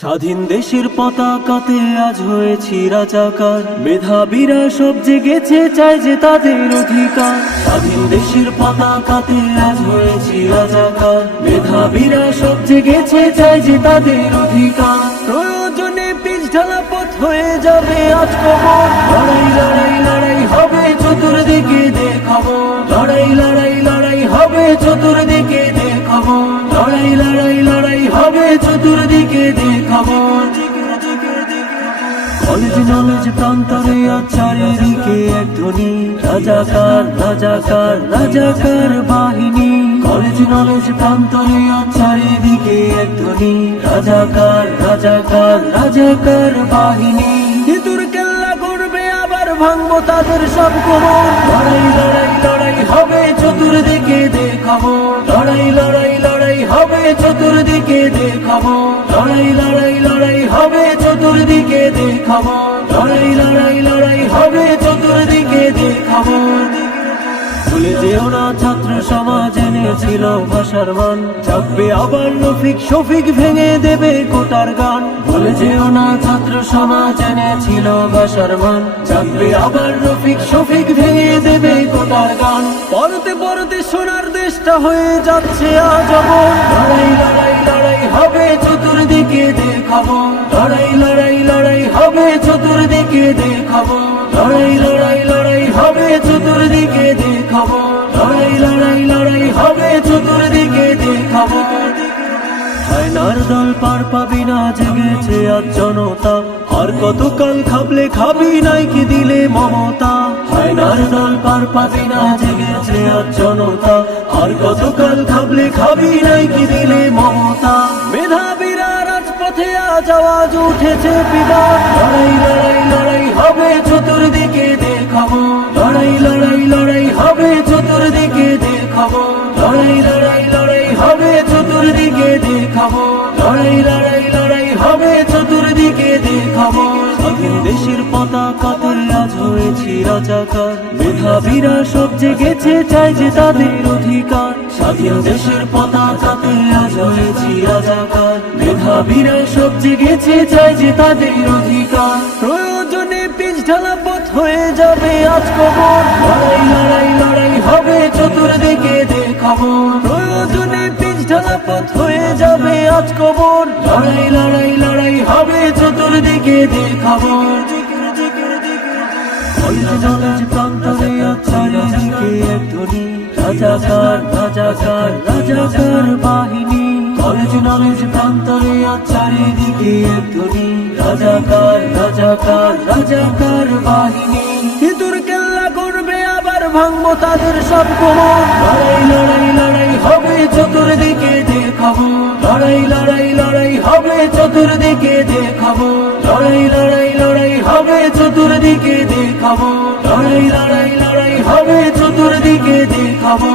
স্বাধীন দেশের পতাকাতে আজ হয়েছি রাজাকার। মেধাবীরা সব জেগেছে চায় যে তাদের অধিকার। স্বাধীন দেশের পতাকাতে আজ হয়েছি রাজাকার। মেধাবীরা সব জেগেছে চায় যে তাদের অধিকার। প্রয়োজনে পিছ ঢালা পথ হয়ে যাবে আজ কবর কলেজ নলেজ প্রান্তরে আর এক ধ্বনি রাজাকার রাজাকার রাজাকার বাহিনী। কলেজ নলেজ প্রান্তরে আর এক ধ্বনি রাজাকার রাজাকার রাজাকার বাহিনী। ইঁদুর কেল্লা করবে আবার ভাঙবো তাদের সব লড়াই লড়াই লড়াই হবে, চতুর্দিকে দেখাবো লড়াই লড়াই লড়াই হবে চতুর্দিকে দেখাবো। লড়াই লড়াই লড়াই হবে চতুর্দিকে দেখাবো। লড়াই লড়াই লড়াই হবে ছাত্র সমাজ এনেছিল আবার রফিক শফিক ভেঙে দেবে কোটার গান। ভুলে যেও না ছাত্র সমাজ এনেছিল ভেঙে দেবে কোটার গান। পরতে পরতে সোনার দেশটা হয়ে যাচ্ছে আজ। লড়াই লড়াই লড়াই হবে চতুর্দিকে দেখাবো। লড়াই লড়াই লড়াই হবে চতুর্দিকে দেখাবো। লড়াই লড়াই লড়াই হবে চতুর্দিকে দেখাবো লড়াই লড়াই হবে চতুর্দিকে দেখাবো হায়নার দল পার পাবি না, জেগেছে আজ জনতা। আর কতকাল খাবলে খাবি নাই কি দিলে মমতা। হায়নার দল পার পাবি না, জেগেছে আজ জনতা। আর কতকাল খাবলে খাবি নাই কি দিলে মমতা। মেধাবীরা রাজপথে আজ আওয়াজ উঠেছে বিবাদ। লড়াই লড়াই লড়াই হবে চতুর্দিকে চতুর্দিকে দেখাবো লড়াই লড়াই লড়াই হবে চতুর্দিকে দেখাবো দেশের পতাকাতে আজ হয়েছি রাজাকার। মেধাবীরা সব জেগেছে, চাই যে তাদের অধিকার। স্বাধীন দেশের পতাকাতে আজ হয়েছি রাজাকার। মেধাবীরা সব জেগেছে, চাই যে তাদের অধিকার। প্রয়োজনে পিছ ঢালা পথ হয়ে যাবে আজ কবর লড়াই লড়াই ঢালা হয়ে যাবে আজ কবর। লড়াই লড়াই লড়াই হবে চতুর্দিকে রাজাকার রাজাকার রাজাকার রাজাকার বাহিনী। ইঁদুর কেল্লা করবে আবার ভাঙবো তাদের সব কোমর। লড়াই লড়াই চতুর্দিকে দেখাবো। লড়াই লড়াই লড়াই হবে চতুর্দিকে দেখাবো। লড়াই লড়াই লড়াই হবে চতুর্দিকে দেখাবো।